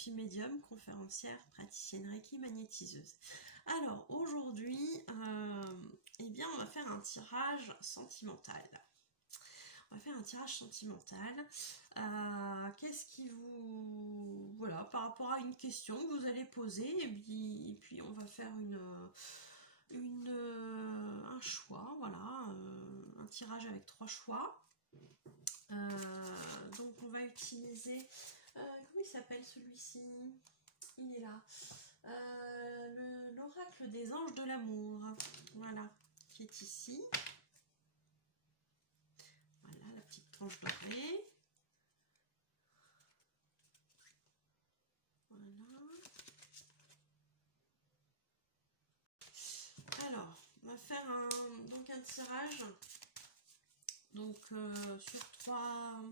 suis médium, conférencière, praticienne Reiki, magnétiseuse. Alors aujourd'hui, eh bien, on va faire un tirage sentimental. On va faire un tirage sentimental. Qu'est-ce qui vous... Voilà, par rapport à une question que vous allez poser, et puis on va faire un choix, voilà, un tirage avec 3 choix. Donc on va utiliser... comment il s'appelle celui-ci? Il est là. L'oracle des anges de l'amour. Voilà, qui est ici. Voilà, la petite tranche dorée. Voilà. Alors, on va faire un tirage. Donc, sur 3...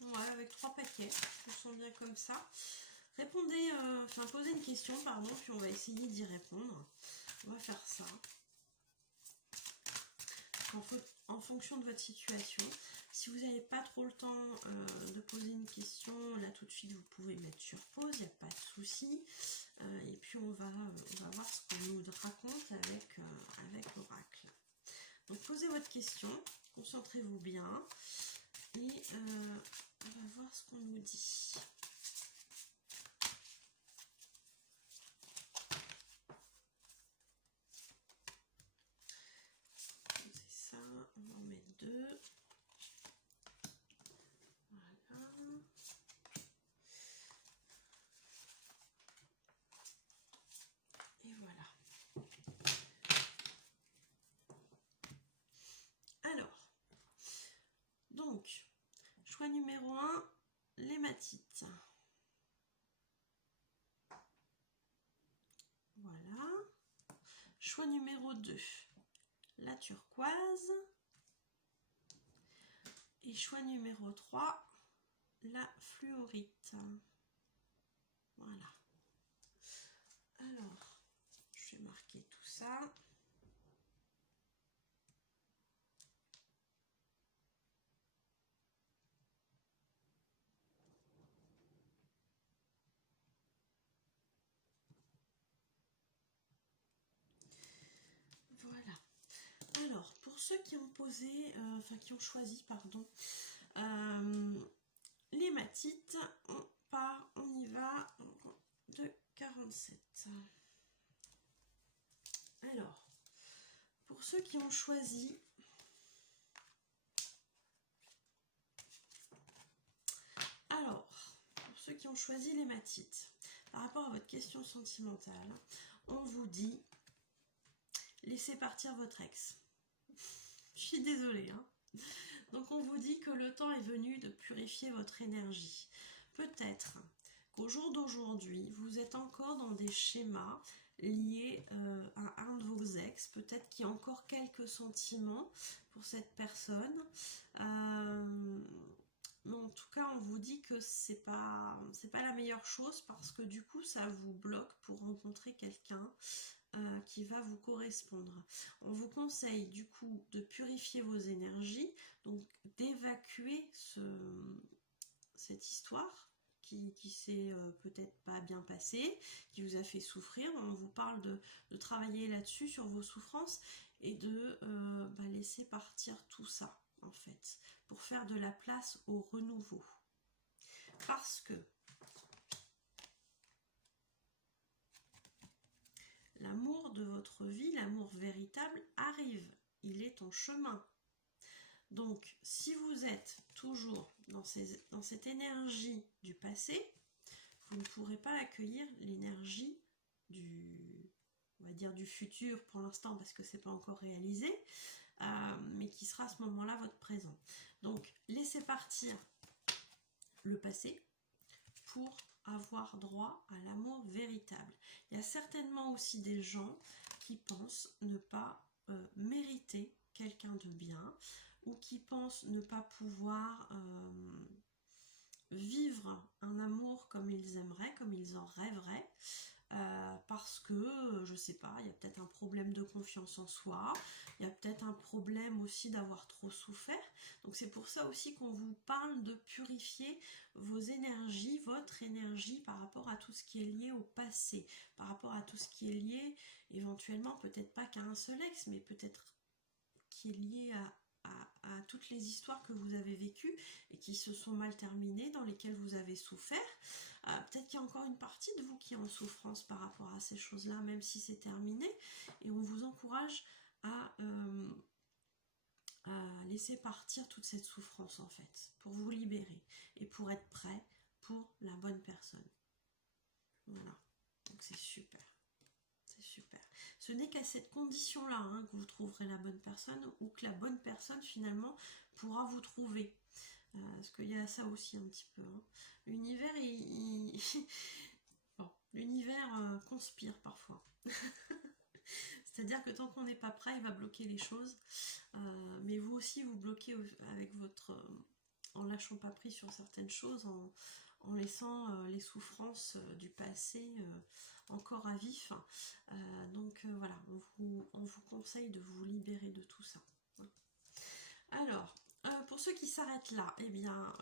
Ouais, avec 3 paquets. Je me sens bien comme ça. Répondez, posez une question, pardon, puis on va essayer d'y répondre. On va faire ça. En fonction de votre situation. Si vous n'avez pas trop le temps de poser une question, là tout de suite vous pouvez mettre sur pause, il n'y a pas de souci. Et puis on va voir ce qu'on nous raconte avec l'oracle. Donc posez votre question, concentrez-vous bien et on va voir ce qu'on nous dit. C'est ça, on va en mettre 2. Voilà. Et voilà. Alors, donc, choix numéro 1, l'hématite. Voilà. Choix numéro 2, la turquoise. Et choix numéro 3, la fluorite. Voilà. Alors, je vais marquer tout ça. Voilà. Alors, pour ceux qui ont posé, qui ont choisi, pardon, l'hématite, on y va de 47. Alors, pour ceux qui ont choisi l'hématite, par rapport à votre question sentimentale, on vous dit laissez partir votre ex. Je suis désolée, hein. Donc on vous dit que le temps est venu de purifier votre énergie. Peut-être qu'au jour d'aujourd'hui, vous êtes encore dans des schémas liés à un de vos ex. Peut-être qu'il y a encore quelques sentiments pour cette personne. Mais en tout cas, on vous dit que c'est pas la meilleure chose parce que du coup, ça vous bloque pour rencontrer quelqu'un qui va vous correspondre. On vous conseille du coup de purifier vos énergies, donc d'évacuer cette histoire qui s'est peut-être pas bien passée, qui vous a fait souffrir. On vous parle de travailler là-dessus, sur vos souffrances, et de laisser partir tout ça, en fait, pour faire de la place au renouveau. Parce que l'amour de votre vie, l'amour véritable, arrive. Il est en chemin. Donc, si vous êtes toujours dans cette énergie du passé, vous ne pourrez pas accueillir l'énergie on va dire du futur pour l'instant parce que c'est pas encore réalisé, mais qui sera à ce moment-là votre présent. Donc, laissez partir le passé pour avoir droit à l'amour véritable. Il y a certainement aussi des gens qui pensent ne pas mériter quelqu'un de bien ou qui pensent ne pas pouvoir vivre un amour comme ils aimeraient, comme ils en rêveraient. parce que, je sais pas, il y a peut-être un problème de confiance en soi, il y a peut-être un problème aussi d'avoir trop souffert. Donc c'est pour ça aussi qu'on vous parle de purifier vos énergies, votre énergie par rapport à tout ce qui est lié au passé, par rapport à tout ce qui est lié éventuellement, peut-être pas qu'à un seul ex, mais peut-être qui est lié à toutes les histoires que vous avez vécues et qui se sont mal terminées, dans lesquelles vous avez souffert. Peut-être qu'il y a encore une partie de vous qui est en souffrance par rapport à ces choses-là, même si c'est terminé. Et on vous encourage à laisser partir toute cette souffrance en fait, pour vous libérer et pour être prêt pour la bonne personne. Voilà, donc c'est super. C'est super. Ce n'est qu'à cette condition-là hein, que vous trouverez la bonne personne ou que la bonne personne finalement pourra vous trouver. Parce qu'il y a ça aussi un petit peu. Hein. L'univers, bon, l'univers conspire parfois. C'est-à-dire que tant qu'on n'est pas prêt, il va bloquer les choses. Mais vous aussi, vous bloquez avec votre... en lâchant pas prise sur certaines choses, en laissant les souffrances du passé encore à vif. Donc voilà, on vous conseille de vous libérer de tout ça. Alors, pour ceux qui s'arrêtent là, eh bien,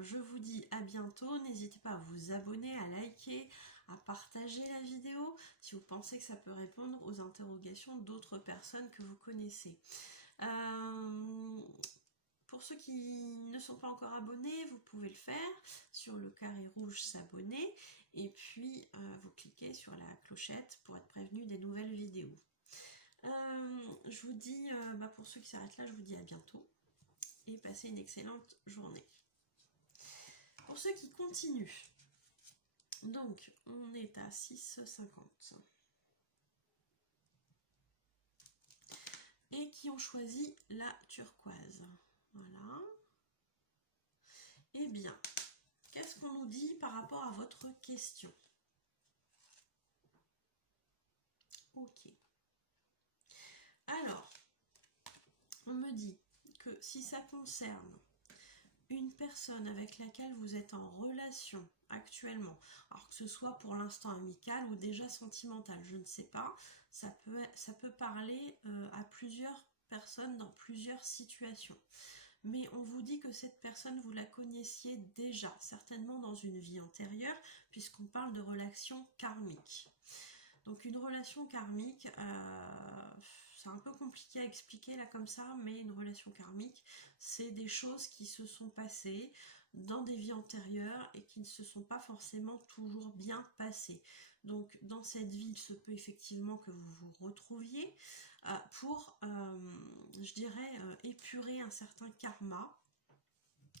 je vous dis à bientôt. N'hésitez pas à vous abonner, à liker, à partager la vidéo si vous pensez que ça peut répondre aux interrogations d'autres personnes que vous connaissez. Pour ceux qui ne sont pas encore abonnés, vous pouvez le faire sur le carré rouge s'abonner et puis vous cliquez sur la clochette pour être prévenu des nouvelles vidéos. Je vous dis, pour ceux qui s'arrêtent là, je vous dis à bientôt et passez une excellente journée. Pour ceux qui continuent, donc on est à 6,50 et qui ont choisi la turquoise. Voilà. Eh bien, qu'est-ce qu'on nous dit par rapport à votre question? Ok. Alors, on me dit que si ça concerne une personne avec laquelle vous êtes en relation actuellement, alors que ce soit pour l'instant amical ou déjà sentimental, je ne sais pas, ça peut parler à plusieurs personnes dans plusieurs situations. Mais on vous dit que cette personne, vous la connaissiez déjà, certainement dans une vie antérieure, puisqu'on parle de relation karmique. Donc une relation karmique, c'est un peu compliqué à expliquer là comme ça, mais une relation karmique, c'est des choses qui se sont passées dans des vies antérieures et qui ne se sont pas forcément toujours bien passées. Donc dans cette vie, il se peut effectivement que vous vous retrouviez pour, je dirais, épurer un certain karma,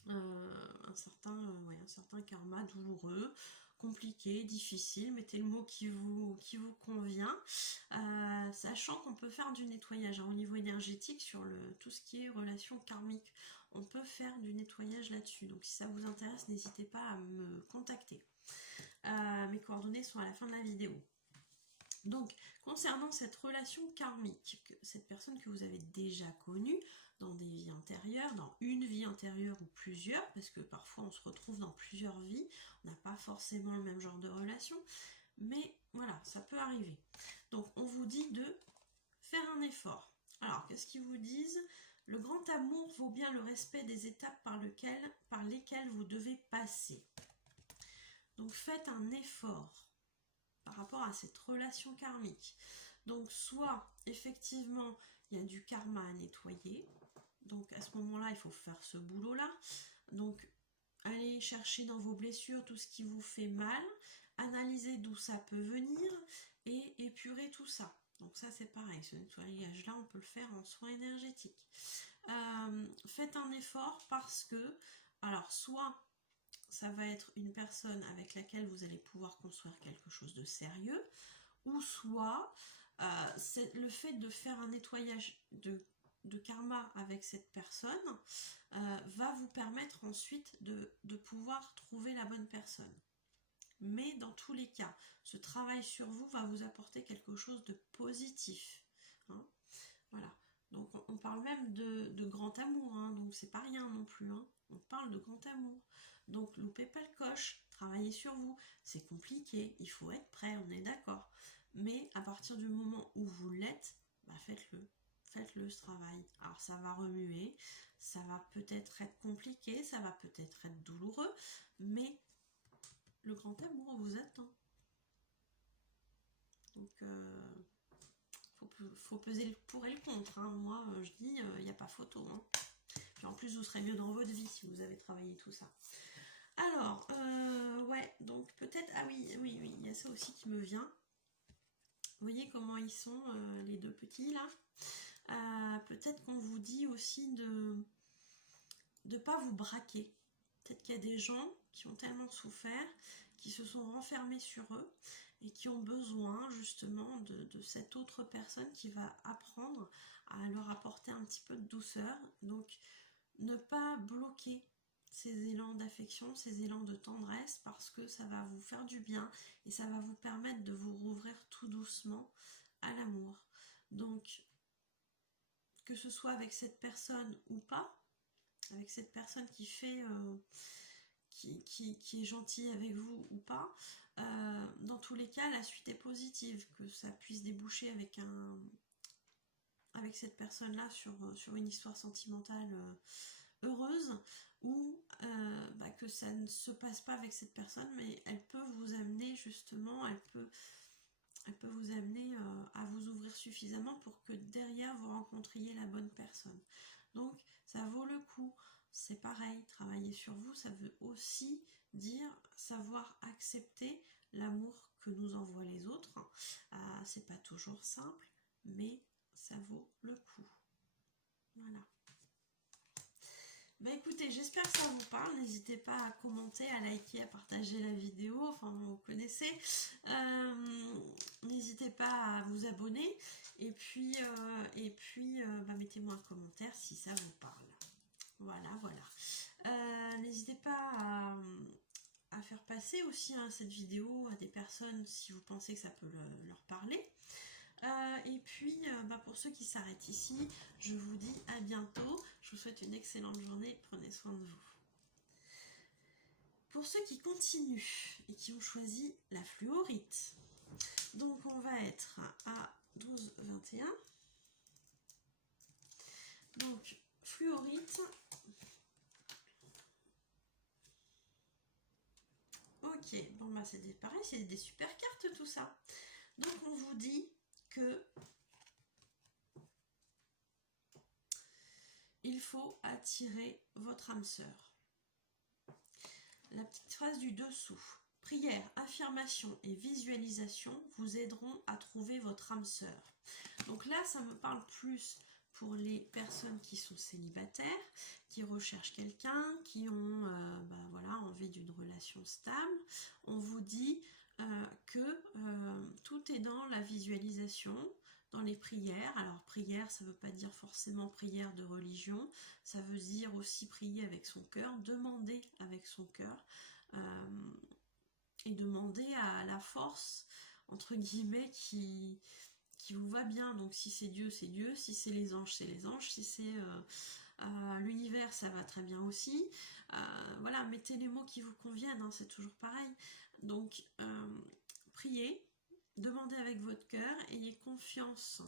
un certain karma douloureux, compliqué, difficile, mettez le mot qui vous convient, sachant qu'on peut faire du nettoyage au niveau énergétique sur tout ce qui est relation karmique. On peut faire du nettoyage là-dessus, donc si ça vous intéresse, n'hésitez pas à me contacter. Mes coordonnées sont à la fin de la vidéo. Donc, concernant cette relation karmique, cette personne que vous avez déjà connue dans des vies antérieures, dans une vie antérieure ou plusieurs, parce que parfois on se retrouve dans plusieurs vies, on n'a pas forcément le même genre de relation, mais voilà, ça peut arriver. Donc, on vous dit de faire un effort. Alors, qu'est-ce qu'ils vous disent? Le grand amour vaut bien le respect des étapes par lesquelles vous devez passer. Donc, faites un effort par rapport à cette relation karmique. Donc soit effectivement il y a du karma à nettoyer, donc à ce moment-là il faut faire ce boulot-là, donc allez chercher dans vos blessures tout ce qui vous fait mal, analysez d'où ça peut venir et épurer tout ça. Donc ça c'est pareil, ce nettoyage-là on peut le faire en soins énergétiques. Faites un effort parce que, alors soit ça va être une personne avec laquelle vous allez pouvoir construire quelque chose de sérieux, ou soit c'est le fait de faire un nettoyage de karma avec cette personne va vous permettre ensuite de pouvoir trouver la bonne personne. Mais dans tous les cas, ce travail sur vous va vous apporter quelque chose de positif. Hein, voilà. Donc on parle même de grand amour, hein, donc c'est pas rien non plus, hein. On parle de grand amour. Donc loupez pas le coche, travaillez sur vous. C'est compliqué, il faut être prêt, on est d'accord. Mais à partir du moment où vous l'êtes, bah faites-le. Faites-le ce travail. Alors ça va remuer, ça va peut-être être compliqué, ça va peut-être être douloureux, mais le grand amour vous attend. Donc faut peser le pour et le contre, hein. Moi je dis, il n'y a pas photo, hein. Puis en plus vous serez mieux dans votre vie si vous avez travaillé tout ça. Alors, ouais, donc peut-être, ah oui, il y a ça aussi qui me vient. Vous voyez comment ils sont, les deux petits là. Peut-être qu'on vous dit aussi de ne pas vous braquer. Peut-être qu'il y a des gens qui ont tellement souffert, qui se sont renfermés sur eux et qui ont besoin justement de cette autre personne qui va apprendre à leur apporter un petit peu de douceur. Donc, ne pas bloquer ces élans d'affection, ces élans de tendresse, parce que ça va vous faire du bien et ça va vous permettre de vous rouvrir tout doucement à l'amour. Donc, que ce soit avec cette personne ou pas, avec cette personne qui fait, qui est gentille avec vous ou pas, dans tous les cas, la suite est positive, que ça puisse déboucher avec cette personne-là sur une histoire sentimentale heureuse, ou que ça ne se passe pas avec cette personne, mais elle peut vous amener justement, elle peut vous amener à vous ouvrir suffisamment pour que derrière vous rencontriez la bonne personne. Donc ça vaut le coup. C'est pareil, travailler sur vous, ça veut aussi dire savoir accepter l'amour que nous envoient les autres. C'est pas toujours simple, mais ça vaut le coup. Voilà. Bah écoutez, j'espère que ça vous parle. N'hésitez pas à commenter, à liker, à partager la vidéo. Enfin, vous connaissez. N'hésitez pas à vous abonner. Et puis mettez-moi un commentaire si ça vous parle. Voilà. N'hésitez pas à faire passer aussi cette vidéo à des personnes si vous pensez que ça peut leur parler. Et puis pour ceux qui s'arrêtent ici, je vous dis à bientôt. Je vous souhaite une excellente journée. Prenez soin de vous. Pour ceux qui continuent et qui ont choisi la fluorite, donc on va être à 12,21. Donc fluorite. Ok, bon bah c'est pareil, c'est des super cartes tout ça. Donc on vous dit que il faut attirer votre âme sœur. La petite phrase du dessous. Prière, affirmation et visualisation vous aideront à trouver votre âme sœur. Donc là, ça me parle plus pour les personnes qui sont célibataires, qui recherchent quelqu'un, qui ont envie d'une relation stable. On vous dit que tout est dans la visualisation, dans les prières. Alors prière, ça ne veut pas dire forcément prière de religion, ça veut dire aussi prier avec son cœur, demander avec son cœur, et demander à la force, entre guillemets, qui vous va bien. Donc si c'est Dieu, c'est Dieu, si c'est les anges, c'est les anges, si c'est l'univers, ça va très bien aussi. Voilà, mettez les mots qui vous conviennent, hein, c'est toujours pareil. Donc priez, demandez avec votre cœur, ayez confiance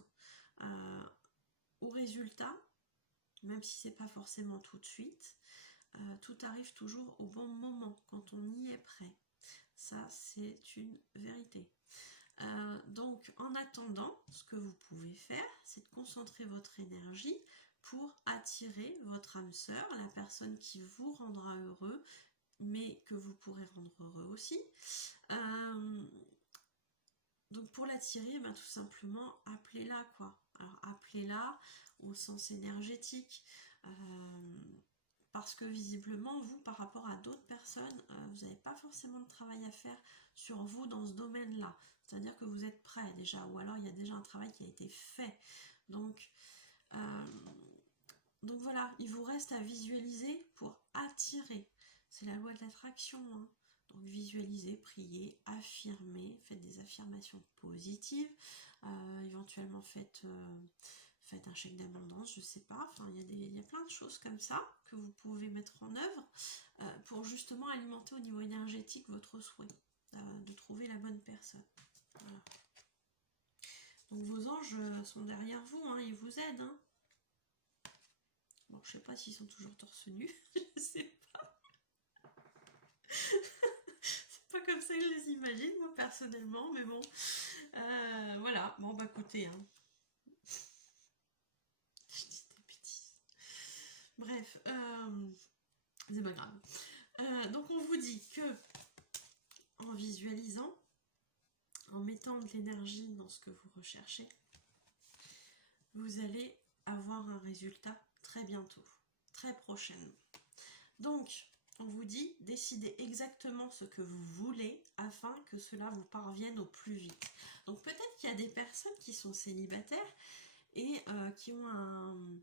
au résultat, même si c'est pas forcément tout de suite. Tout arrive toujours au bon moment, quand on y est prêt. Ça, c'est une vérité. Donc, en attendant, ce que vous pouvez faire, c'est de concentrer votre énergie pour attirer votre âme sœur, la personne qui vous rendra heureux, mais que vous pourrez rendre heureux aussi. Donc pour l'attirer, tout simplement, appelez-la quoi. Alors appelez-la au sens énergétique. Parce que visiblement, vous, par rapport à d'autres personnes, vous n'avez pas forcément de travail à faire sur vous dans ce domaine-là. C'est-à-dire que vous êtes prêt déjà, ou alors il y a déjà un travail qui a été fait. Donc voilà, il vous reste à visualiser pour attirer. C'est la loi de l'attraction, hein. Donc visualisez, priez, affirmez, faites des affirmations positives, éventuellement faites faites un chèque d'abondance, je sais pas, enfin il y a plein de choses comme ça que vous pouvez mettre en œuvre pour justement alimenter au niveau énergétique votre souhait de trouver la bonne personne. Voilà. Donc vos anges sont derrière vous, hein, ils vous aident. Hein. Bon, je sais pas s'ils sont toujours torse nu, je sais pas. C'est pas comme ça que je les imagine, moi, personnellement, mais bon. Voilà, bon, bah écoutez, hein. Je dis des bêtises. Bref, c'est pas grave. Donc on vous dit que, en visualisant, en mettant de l'énergie dans ce que vous recherchez, vous allez avoir un résultat très bientôt, très prochainement. Donc, on vous dit, décidez exactement ce que vous voulez afin que cela vous parvienne au plus vite. Donc peut-être qu'il y a des personnes qui sont célibataires et qui ont un...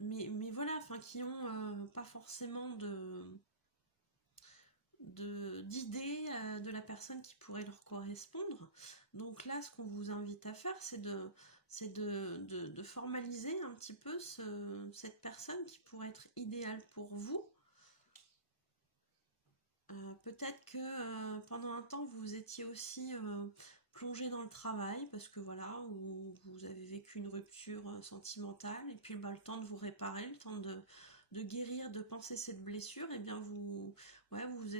Mais voilà, enfin qui ont pas forcément d'idée de la personne qui pourrait leur correspondre. Donc là, ce qu'on vous invite à faire, c'est de formaliser un petit peu cette personne qui pourrait être idéale pour vous. Peut-être que pendant un temps, vous étiez aussi plongé dans le travail, parce que voilà, vous avez vécu une rupture sentimentale, et puis le temps de vous réparer, le temps de guérir, de penser cette blessure, et bien vous vous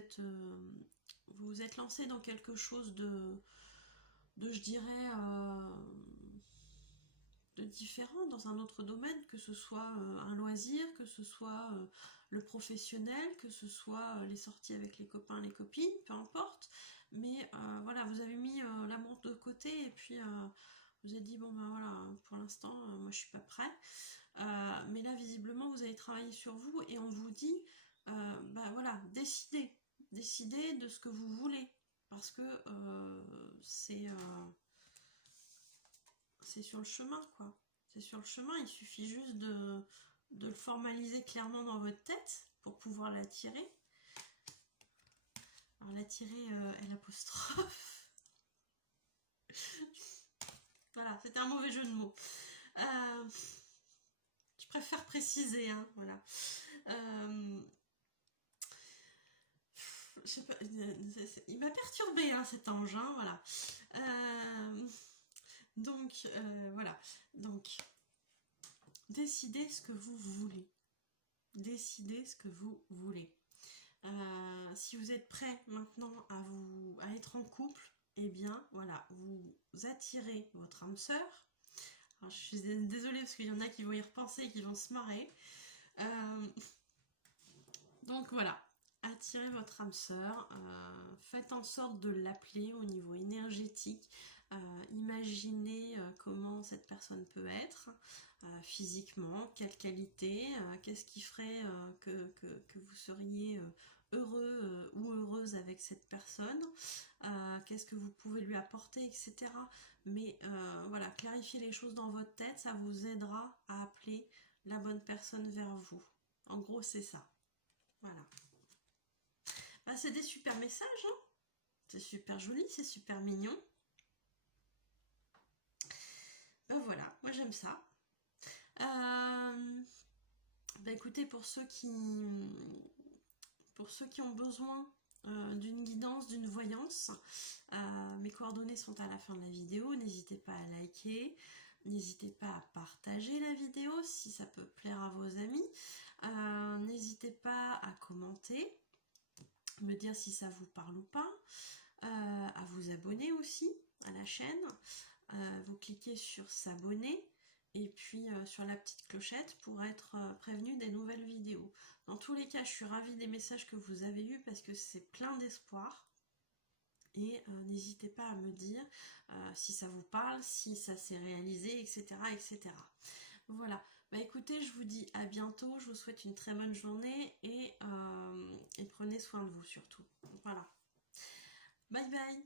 êtes lancé dans quelque chose je dirais, de différent, dans un autre domaine, que ce soit un loisir, que ce soit le professionnel, que ce soit les sorties avec les copains, les copines, peu importe. Mais voilà, vous avez mis l'amour de côté et puis vous avez dit, bon ben voilà, pour l'instant, moi je suis pas prêt. Mais là, visiblement, vous avez travaillé sur vous et on vous dit, bah voilà, décidez de ce que vous voulez. Parce que c'est sur le chemin, quoi. C'est sur le chemin, il suffit juste de le formaliser clairement dans votre tête pour pouvoir l'attirer. Alors l'attirer, l'apostrophe. Voilà, c'était un mauvais jeu de mots. Je préfère préciser, hein, voilà. Je sais pas, il m'a perturbé, hein, cet ange, hein, voilà. Donc, voilà. Donc, décidez ce que vous voulez. Décidez ce que vous voulez. Si vous êtes prêt maintenant à être en couple, eh bien, voilà, vous attirez votre âme sœur. Alors, je suis désolée parce qu'il y en a qui vont y repenser et qui vont se marrer. Donc, voilà. Attirez votre âme sœur, faites en sorte de l'appeler au niveau énergétique, imaginez comment cette personne peut être physiquement, quelle qualité, qu'est-ce qui ferait que vous seriez heureux ou heureuse avec cette personne, qu'est-ce que vous pouvez lui apporter, etc. Mais voilà, clarifiez les choses dans votre tête, ça vous aidera à appeler la bonne personne vers vous. En gros, c'est ça. Voilà. Bah, c'est des super messages, hein. C'est super joli, c'est super mignon. Ben voilà, moi j'aime ça. Bah écoutez, pour ceux qui ont besoin d'une guidance, d'une voyance, mes coordonnées sont à la fin de la vidéo. N'hésitez pas à liker, n'hésitez pas à partager la vidéo si ça peut plaire à vos amis. N'hésitez pas à commenter, me dire si ça vous parle ou pas, à vous abonner aussi à la chaîne. Vous cliquez sur s'abonner et puis sur la petite clochette pour être prévenu des nouvelles vidéos. Dans tous les cas, je suis ravie des messages que vous avez eus parce que c'est plein d'espoir. Et n'hésitez pas à me dire si ça vous parle, si ça s'est réalisé, etc., etc. Voilà. Bah écoutez, je vous dis à bientôt. Je vous souhaite une très bonne journée et prenez soin de vous surtout. Voilà. Bye bye.